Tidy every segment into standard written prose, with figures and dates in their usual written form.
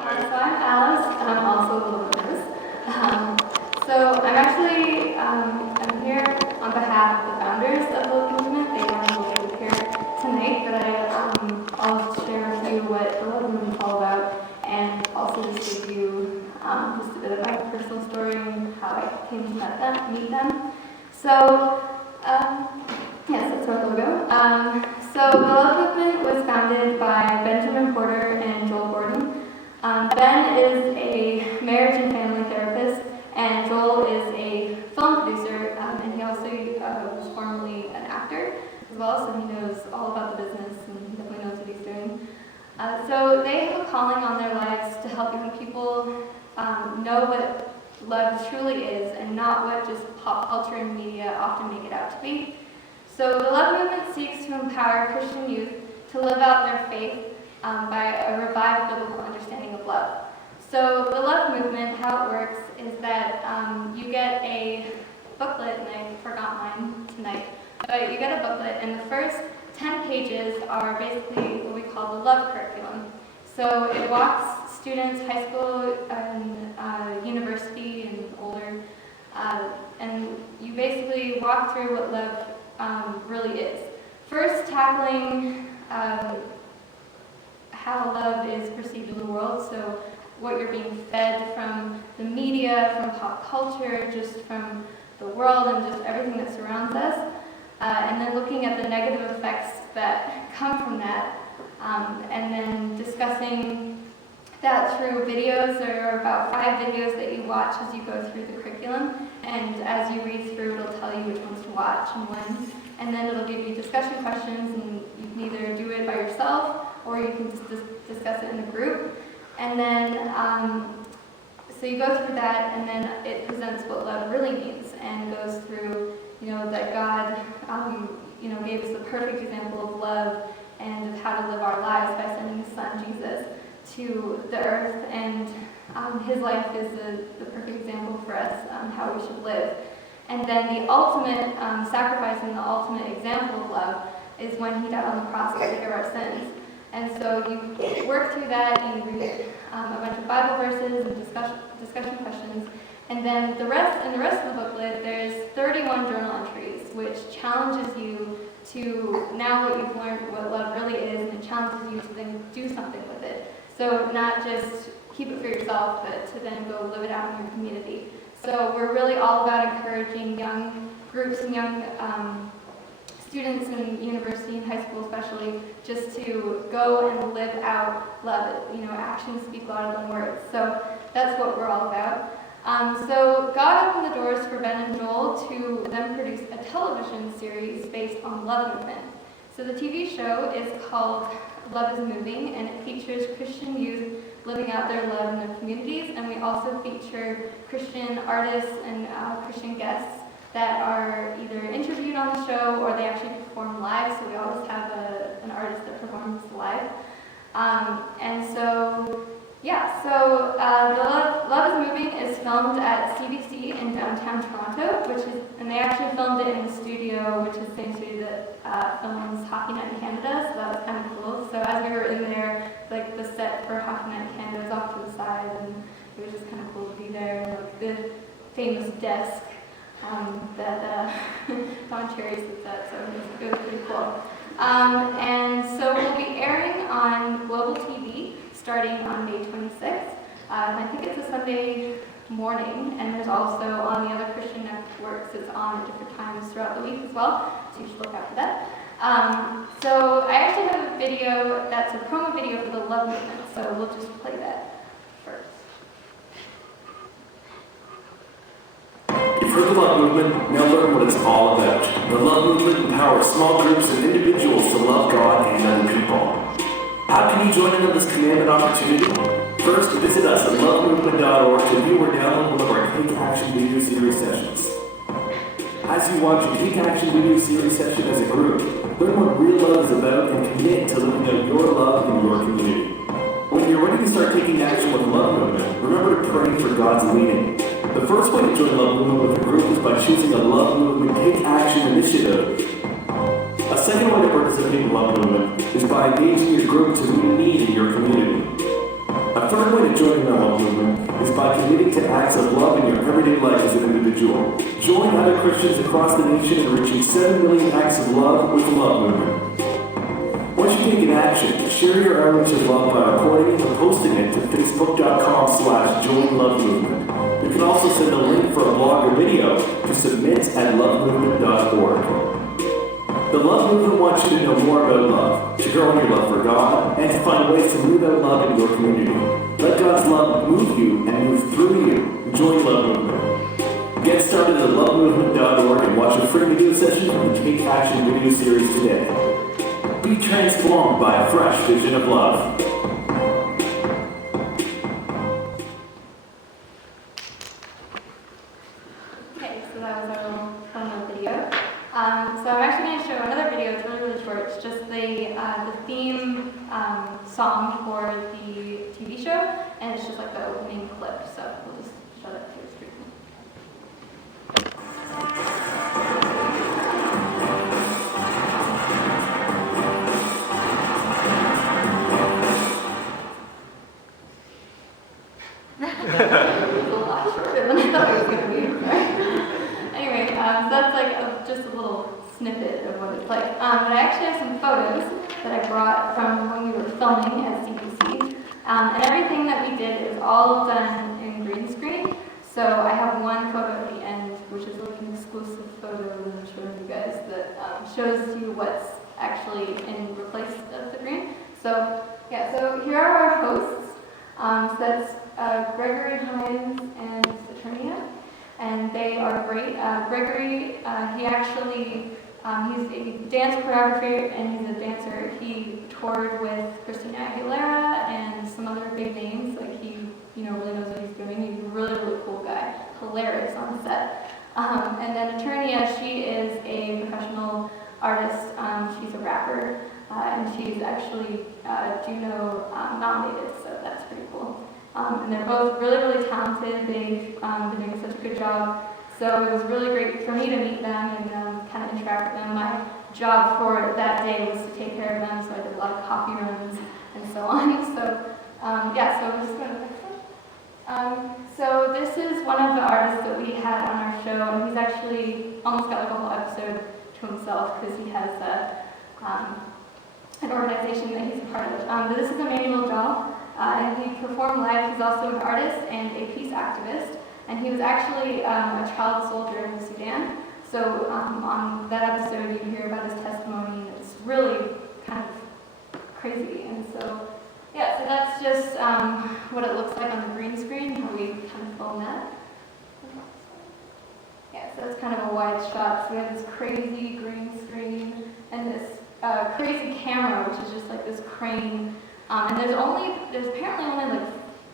So I'm Alice. I'm also a little nervous. I'm here on behalf of the founders of the Love Movement. They weren't able to be here tonight, but I'll share with you what the Love Movement is all about, and also just give you just a bit of my personal story and how I came to meet them. Yes, that's our logo. So the Love Movement was founded by Benjamin Porter and Joel Gordon. Ben is a marriage and family therapist, and Joel is a film producer, and he also was formerly an actor as well, so he knows all about the business and he definitely knows what he's doing. So they have a calling on their lives to help young people know what love truly is and not what just pop culture and media often make it out to be. So the Love Movement seeks to empower Christian youth to live out their faith by a revived biblical understanding of love. So the Love Movement, how it works is that you get a booklet, and I forgot mine tonight, but you get a booklet, and the first 10 pages are basically what we call the love curriculum. So it walks students, high school and university and older, and you basically walk through what love really is. First, tackling how love is perceived in the world, so what you're being fed from the media, from pop culture, just from the world and just everything that surrounds us, and then looking at the negative effects that come from that, and then discussing that through videos. There are about 5 videos that you watch as you go through the curriculum, and as you read through, it'll tell you which ones to watch and when, and then it'll give you discussion questions, and you can either do it by yourself or you can just discuss it in a group. And then, so you go through that, and then it presents what love really means, and goes through, that God, gave us the perfect example of love and of how to live our lives by sending His Son, Jesus, to the earth, and His life is the perfect example for us, how we should live. And then the ultimate sacrifice and the ultimate example of love is when He died on the cross to forgive our sins. And so you work through that, and you read a bunch of Bible verses and discussion questions. And then in the rest of the booklet, there's 31 journal entries, which challenges you to, now that you've learned what love really is, and it challenges you to then do something with it. So not just keep it for yourself, but to then go live it out in your community. So we're really all about encouraging young groups and young students in university and high school especially, just to go and live out love. Actions speak louder than words. So that's what we're all about. So God opened the doors for Ben and Joel to then produce a television series based on Love Movement. So the TV show is called Love is Moving, and it features Christian youth living out their love in their communities, and we also feature Christian artists and Christian guests that are either interviewed on the show or they actually perform live, so we always have an artist that performs live. The Love is Moving is filmed at CBC in downtown Toronto, and they actually filmed it in the studio, which is the same studio that films Hockey Night in Canada, so that was kind of cool. So as we were in there, the set for Hockey Night in Canada was off to the side, and it was just kind of cool to be there, and the famous desk that Don Cherry sits at, so it was pretty cool. And so we'll be airing on Global TV starting on May 26th. I think it's a Sunday morning, and there's also on the other Christian networks, it's on at different times throughout the week as well, so you should look out for that. So I actually have a video that's a promo video for the Love Movement, so we'll just play that first. You've heard the Love Movement, now learn what it's all about. The Love Movement empowers small groups and individuals to love God and other people. How can you join in on this commandment opportunity? First, visit us at lovemovement.org to view or download one of our Take Action video series sessions. As you watch a Take Action video series session as a group, learn what real love is about and commit to living out your love in your community. When you're ready to start taking action with Love Movement, remember to pray for God's leading. The first way to join Love Movement with a group is by choosing a Love Movement Take Action initiative. A second way to participate in Love Movement is by engaging your group to meet a need in your community. A third way to join the love movement is by committing to acts of love in your everyday life as an individual. Join other Christians across the nation in reaching 7 million acts of love with the love movement. Once you take an action, share your outreach of love by recording and posting it to facebook.com/joinlovemovement. You can also send a link for a blog or video to submit@lovemovement.org. The Love Movement wants you to know more about love, to grow in your love for God, and to find ways to move out love in your community. Let God's love move you and move through you. Join Love Movement. Get started at lovemovement.org and watch a free video session from the Take Action video series today. Be transformed by a fresh vision of love. Okay, so that was our little promo video. So I'm actually going to show another video. It's really, really short. It's just the theme song for the TV show, and it's just like the opening clip. So we'll just show that to you. It was a lot shorter than I thought it was going to be. Anyway, so that's like just a little snippet of what it's like. But I actually have some photos that I brought from when we were filming at CBC. And everything that we did is all done in green screen. So I have one photo at the end, which is like an exclusive photo that I'm showing you guys that shows you what's actually in replace of the green. So yeah, so here are our hosts. So that's Gregory Hines and Saturnia, and they are great. Gregory, he actually, he's a dance choreographer and he's a dancer. He toured with Christina Aguilera and some other big names. Like he, really knows what he's doing. He's a really, really cool guy. Hilarious on set. And then Saturnia, she is a professional artist. She's a rapper, and she's actually Juno nominated. So that's pretty cool. And they're both really, really talented. They've been doing such a good job. So it was really great for me to meet them and kind of interact with them. My job for that day was to take care of them, so I did a lot of copy runs and so on. So yeah, so we're just going to the next one. So this is one of the artists that we had on our show, and he's actually almost got like a whole episode to himself because he has an organization that he's a part of. But this is Emmanuel Jaw. And he performed live. He's also an artist and a peace activist. And he was actually a child soldier in Sudan. So on that episode, you hear about his testimony. And it's really kind of crazy. And so, yeah, so that's just what it looks like on the green screen, how we kind of film that. Yeah, so that's kind of a wide shot. So we have this crazy green screen and this crazy camera, which is just like this crane. And there's apparently only like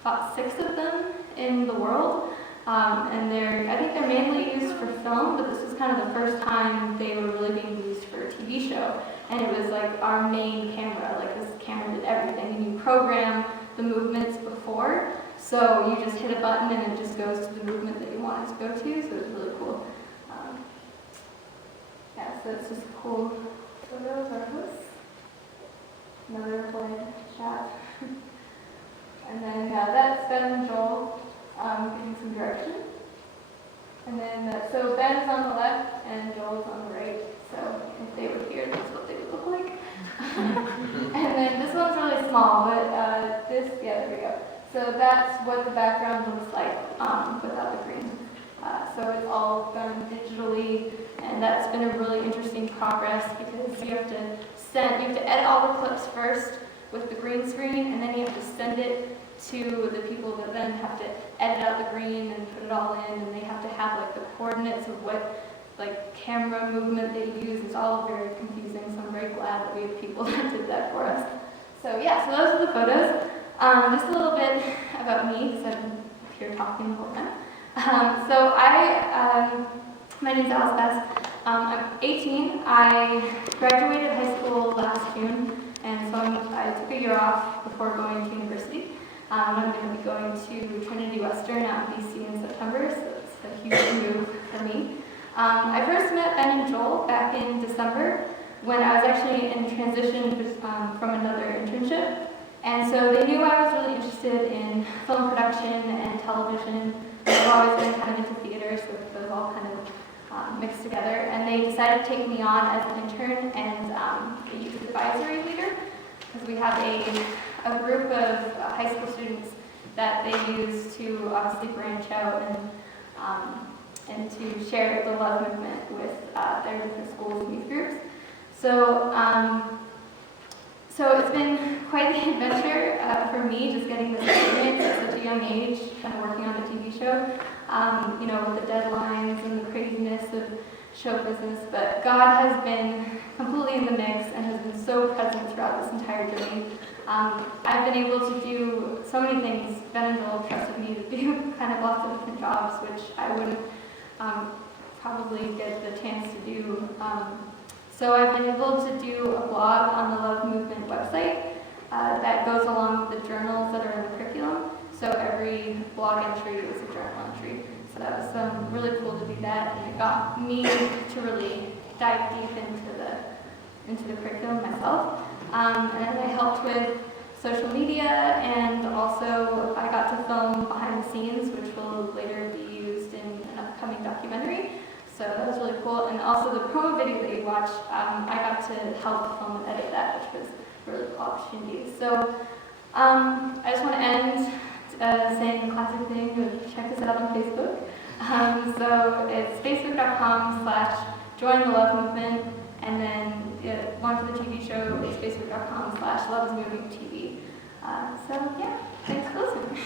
about 6 of them in the world, and I think they're mainly used for film, but this is kind of the first time they were really being used for a TV show, and it was like our main camera, like this camera did everything, and you program the movements before, so you just hit a button and it just goes to the movement that you want it to go to, so it's really cool. Yeah, so it's just cool photos of our hosts. Another wide shot. And then that's Ben and Joel giving some direction. And then, so Ben's on the left and Joel's on the right. So if they were here, that's what they would look like. And then this one's really small, but yeah, there we go. So that's what the background looks like without the green. So it's all done digitally, and that's been a really interesting progress because you have to edit all the clips first with the green screen, and then you have to send it to the people that then have to edit out the green and put it all in, and they have to have like the coordinates of what like camera movement they use. It's all very confusing, so I'm very glad that we have people that did that for us. So yeah, so those are the photos. Just a little bit about me, because I've been here talking the whole time. My name's Alice Bess. I'm 18. I graduated high school last June, and so I took a year off before going to university. I'm going to be going to Trinity Western out in BC in September, so it's a huge move for me. I first met Ben and Joel back in December when I was actually in transition from another internship. And so they knew I was really interested in film production and television. I've always been kind of into theater, so those all kind of mixed together. And they decided to take me on as an intern and a youth advisory leader, because we have a group of high school students that they use to obviously branch out and to share the love movement with their different schools and youth groups. So it's been quite the adventure for me, just getting this experience at such a young age, kind of working on the TV show, with the deadlines and the craziness of show business. But God has been completely in the mix and has been so present throughout this entire journey. I've been able to do so many things. Ben and Joel trusted me to do kind of lots of different jobs, which I wouldn't probably get the chance to do. So I've been able to do a blog on the Love Movement website that goes along with the journals that are in the curriculum. So every blog entry is a journal entry. So that was really cool to do that, and it got me to really dive deep into the curriculum myself. And I helped with social media, and also I got to film behind the scenes, which will later be used in an upcoming documentary. So that was really cool. And also the promo video that you watched, I got to help film and edit that, which was a really cool opportunity. So I just want to end saying the classic thing of check us out on Facebook. So it's facebook.com/join the love movement, and then one for the TV show is facebook.com/loveismovingtv. So yeah, thanks for listening.